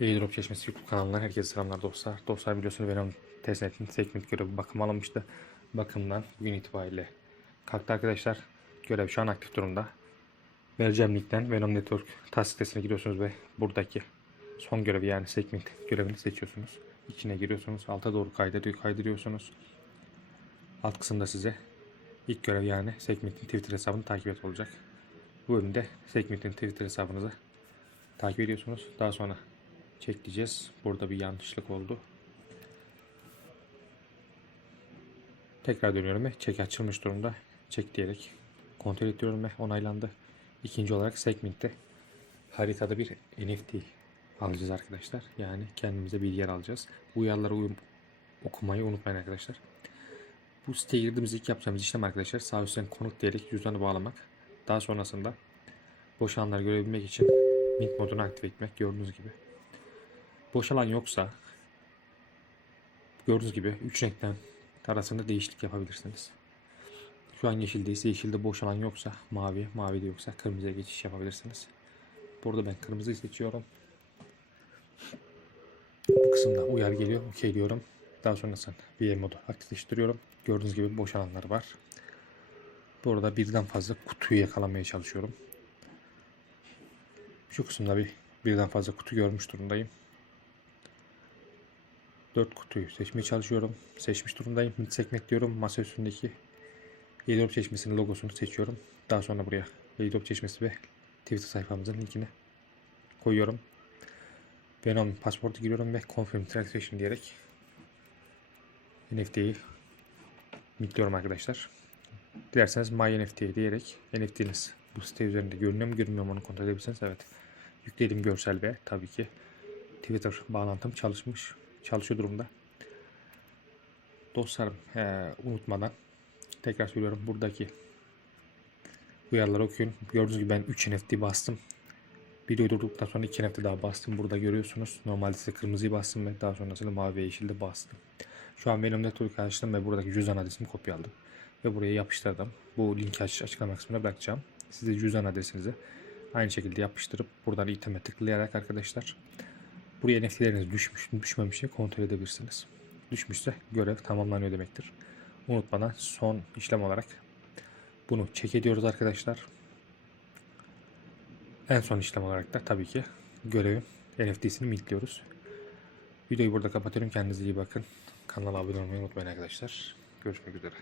Airdrop Çeşmesi YouTube kanalından herkese selamlar dostlar. Dostlar biliyorsunuz Venom testnetin segment görevi bakım alınmıştı. Bakımdan bugün itibariyle kalktı arkadaşlar. Görev şu an aktif durumda. Vereceğim linkten Venom Network task sitesine giriyorsunuz ve buradaki son görevi yani segment görevini seçiyorsunuz. İçine giriyorsunuz. Alta doğru kaydırıyor, kaydırıyorsunuz. Alt kısımda size ilk görev yani segmentin Twitter hesabını takip et olacak. Bu bölümde segmentin Twitter hesabınızı takip ediyorsunuz. Daha sonra çek diyeceğiz. Burada bir yanlışlık oldu. Tekrar dönüyorum ve çek açılmış durumda. Çek diyerek kontrol ediyorum ve onaylandı. İkinci olarak segmentte haritada bir NFT alacağız arkadaşlar. Yani kendimize bir yer alacağız. Bu uyarılara uyum okumayı unutmayın arkadaşlar. Bu siteye girdiğimiz ilk yapacağımız işlem arkadaşlar sağ üstten konut diyerek cüzdanı bağlamak. Daha sonrasında boş alanları görebilmek için mint modunu aktif etmek gördüğünüz gibi. Boş alan yoksa gördüğünüz gibi 3 renkten arasında değişiklik yapabilirsiniz. Şu an yeşildeyse yeşilde boş alan yoksa mavi, mavi de yoksa kırmızıya geçiş yapabilirsiniz. Burada ben kırmızıyı seçiyorum. Bu kısımda uyar geliyor. Okey diyorum. Daha sonrasında VR modu aktifleştiriyorum. Gördüğünüz gibi boş alanlar var. Burada birden fazla kutuyu yakalamaya çalışıyorum. Şu kısımda bir birden fazla kutu görmüş durumdayım. 4 kutuyu seçmeye çalışıyorum. Seçmiş durumdayım. Mid segment diyorum. Masa üstündeki Airdrop çeşmesinin logosunu seçiyorum. Daha sonra buraya Airdrop çeşmesi ve Twitter sayfamızın linkini koyuyorum. Venom pasportu giriyorum ve Confirm Transaction diyerek NFT'yi mitliyorum arkadaşlar. Dilerseniz My NFT diyerek NFT'niz bu site üzerinde görünüyor mu görünmüyor mu onu kontrol edebilirsiniz. Evet. Yüklediğim görsel ve tabii ki Twitter bağlantım çalışmış. Çalışıyor durumda. Dostlarım eee, unutmadan tekrar söylüyorum buradaki uyarıları okuyun. Gördüğünüz gibi ben 3 NFT bastım. Videoyu durduktan sonra 2 NFT daha bastım. Burada görüyorsunuz. Normalde ise kırmızıyı bastım ve daha sonrasında mavi ve yeşilde bastım. Şu an benim network açtım ve buradaki cüzdan adresimi kopyaladım. Ve buraya yapıştırdım. Bu linki aç açıklama kısmına bırakacağım. Siz de cüzdan adresinizi aynı şekilde yapıştırıp buradan iteme tıklayarak arkadaşlar buraya NFT'leriniz düşmüş düşmemiş mi kontrol edebilirsiniz. Düşmüşse görev tamamlanıyor demektir. Unutmadan son işlem olarak bunu çek ediyoruz arkadaşlar. En son işlem olarak da tabii ki görevin NFT'sini mintliyoruz. Videoyu burada kapatıyorum. Kendinize iyi bakın. Kanala abone olmayı unutmayın arkadaşlar. Görüşmek üzere.